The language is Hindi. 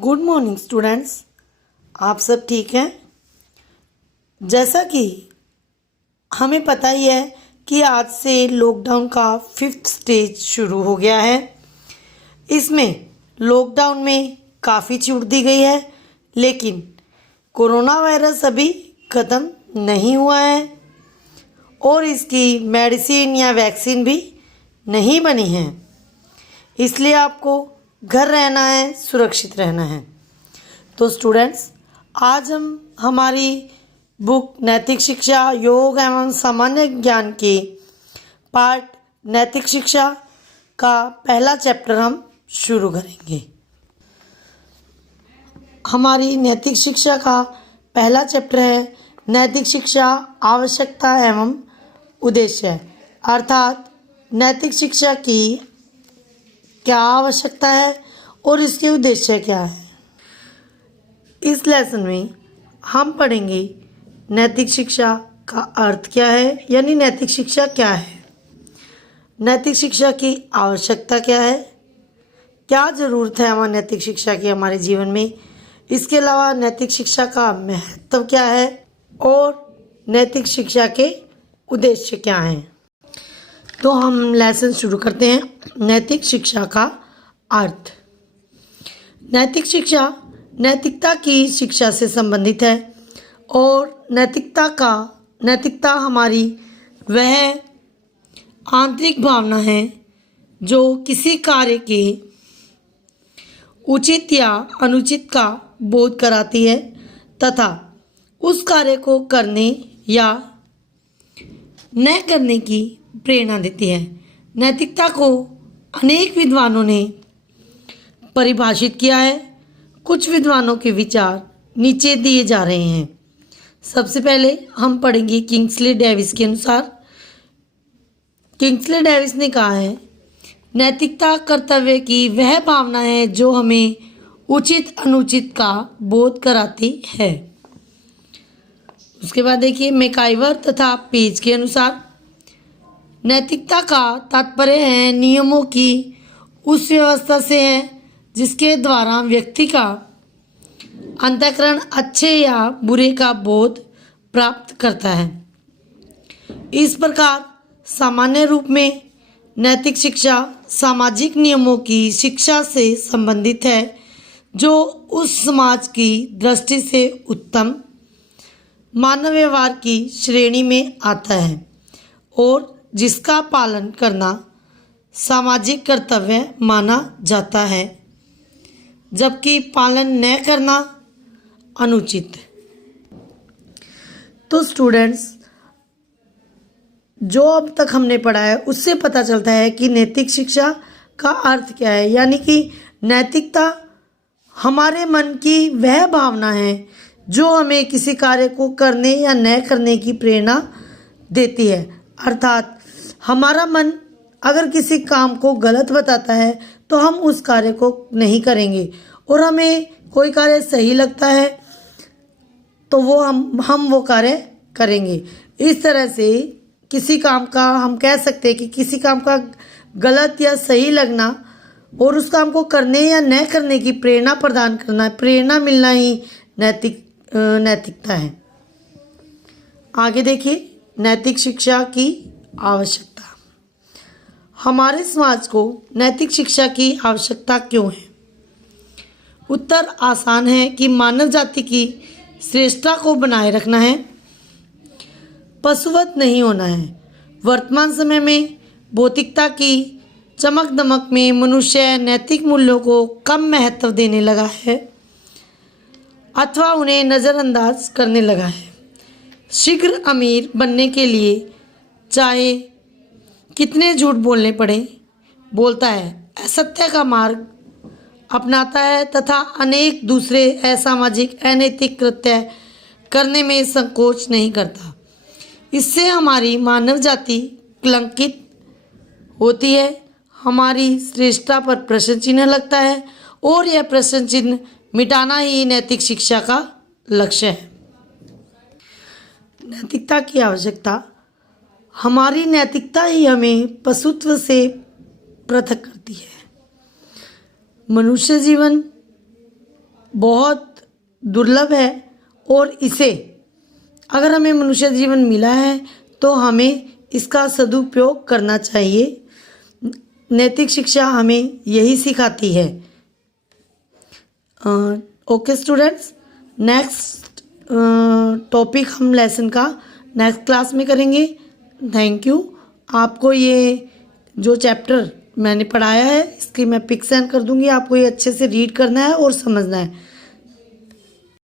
Good morning students. आप सब ठीक हैं? जैसा कि हमें पता ही है कि आज से लॉकडाउन का 5th स्टेज शुरू हो गया है। इसमें लॉकडाउन में काफ़ी छूट दी गई है, लेकिन कोरोना वायरस अभी ख़त्म नहीं हुआ है और इसकी मेडिसिन या वैक्सीन भी नहीं बनी है। इसलिए आपको घर रहना है, सुरक्षित रहना है। तो स्टूडेंट्स, आज हम हमारी बुक नैतिक शिक्षा योग एवं सामान्य ज्ञान के पार्ट नैतिक शिक्षा का पहला चैप्टर हम शुरू करेंगे। हमारी नैतिक शिक्षा का पहला चैप्टर है नैतिक शिक्षा आवश्यकता एवं उद्देश्य, अर्थात नैतिक शिक्षा की क्या आवश्यकता है और इसके उद्देश्य क्या है। इस लेसन में हम पढ़ेंगे नैतिक शिक्षा का अर्थ क्या है, यानी नैतिक शिक्षा क्या है, नैतिक शिक्षा की आवश्यकता क्या है, क्या ज़रूरत है हमारी नैतिक शिक्षा की हमारे जीवन में, इसके अलावा नैतिक शिक्षा का महत्व क्या है और नैतिक शिक्षा के उद्देश्य क्या हैं। तो हम लेसन शुरू करते हैं। नैतिक शिक्षा का अर्थ। नैतिक शिक्षा नैतिकता की शिक्षा से संबंधित है और नैतिकता हमारी वह आंतरिक भावना है जो किसी कार्य के उचित या अनुचित का बोध कराती है तथा उस कार्य को करने या न करने की प्रेरणा देती है। नैतिकता को अनेक विद्वानों ने परिभाषित किया है। कुछ विद्वानों के विचार नीचे दिए जा रहे हैं। सबसे पहले हम पढ़ेंगे किंग्सले डेविस के अनुसार। किंग्सले डेविस ने कहा है, नैतिकता कर्तव्य की वह भावना है जो हमें उचित अनुचित का बोध कराती है। उसके बाद देखिए मैकाइवर तथा पेज के अनुसार, नैतिकता का तात्पर्य है नियमों की उस व्यवस्था से है जिसके द्वारा व्यक्ति का अंतःकरण अच्छे या बुरे का बोध प्राप्त करता है। इस प्रकार सामान्य रूप में नैतिक शिक्षा सामाजिक नियमों की शिक्षा से संबंधित है जो उस समाज की दृष्टि से उत्तम मानव व्यवहार की श्रेणी में आता है और जिसका पालन करना सामाजिक कर्तव्य माना जाता है, जबकि पालन न करना अनुचित। तो स्टूडेंट्स, जो अब तक हमने पढ़ा है उससे पता चलता है कि नैतिक शिक्षा का अर्थ क्या है, यानी कि नैतिकता हमारे मन की वह भावना है जो हमें किसी कार्य को करने या न करने की प्रेरणा देती है। अर्थात हमारा मन अगर किसी काम को गलत बताता है तो हम उस कार्य को नहीं करेंगे और हमें कोई कार्य सही लगता है तो वो हम वो कार्य करेंगे। इस तरह से किसी काम का हम कह सकते हैं कि किसी काम का गलत या सही लगना और उस काम को करने या न करने की प्रेरणा प्रदान करना, प्रेरणा मिलना ही नैतिकता है। आगे देखिए नैतिक शिक्षा की आवश्यकता। हमारे समाज को नैतिक शिक्षा की आवश्यकता क्यों है? उत्तर आसान है कि मानव जाति की श्रेष्ठता को बनाए रखना है, पशुवत नहीं होना है। वर्तमान समय में भौतिकता की चमक दमक में मनुष्य नैतिक मूल्यों को कम महत्व देने लगा है अथवा उन्हें नज़रअंदाज करने लगा है। शीघ्र अमीर बनने के लिए चाहे कितने झूठ बोलने पड़े बोलता है, असत्य का मार्ग अपनाता है तथा अनेक दूसरे असामाजिक अनैतिक कृत्य करने में संकोच नहीं करता। इससे हमारी मानव जाति कलंकित होती है, हमारी श्रेष्ठता पर प्रश्न चिन्ह लगता है और यह प्रश्न चिन्ह मिटाना ही नैतिक शिक्षा का लक्ष्य है। नैतिकता की आवश्यकता। हमारी नैतिकता ही हमें पशुत्व से पृथक करती है। मनुष्य जीवन बहुत दुर्लभ है और इसे अगर हमें मनुष्य जीवन मिला है तो हमें इसका सदुपयोग करना चाहिए। नैतिक शिक्षा हमें यही सिखाती है। ओके स्टूडेंट्स, नेक्स्ट टॉपिक हम लेसन का नेक्स्ट क्लास में करेंगे। Thank you. आपको ये जो चैप्टर मैंने पढ़ाया है इसकी मैं पिक सेंड कर दूंगी, आपको ये अच्छे से रीड करना है और समझना है।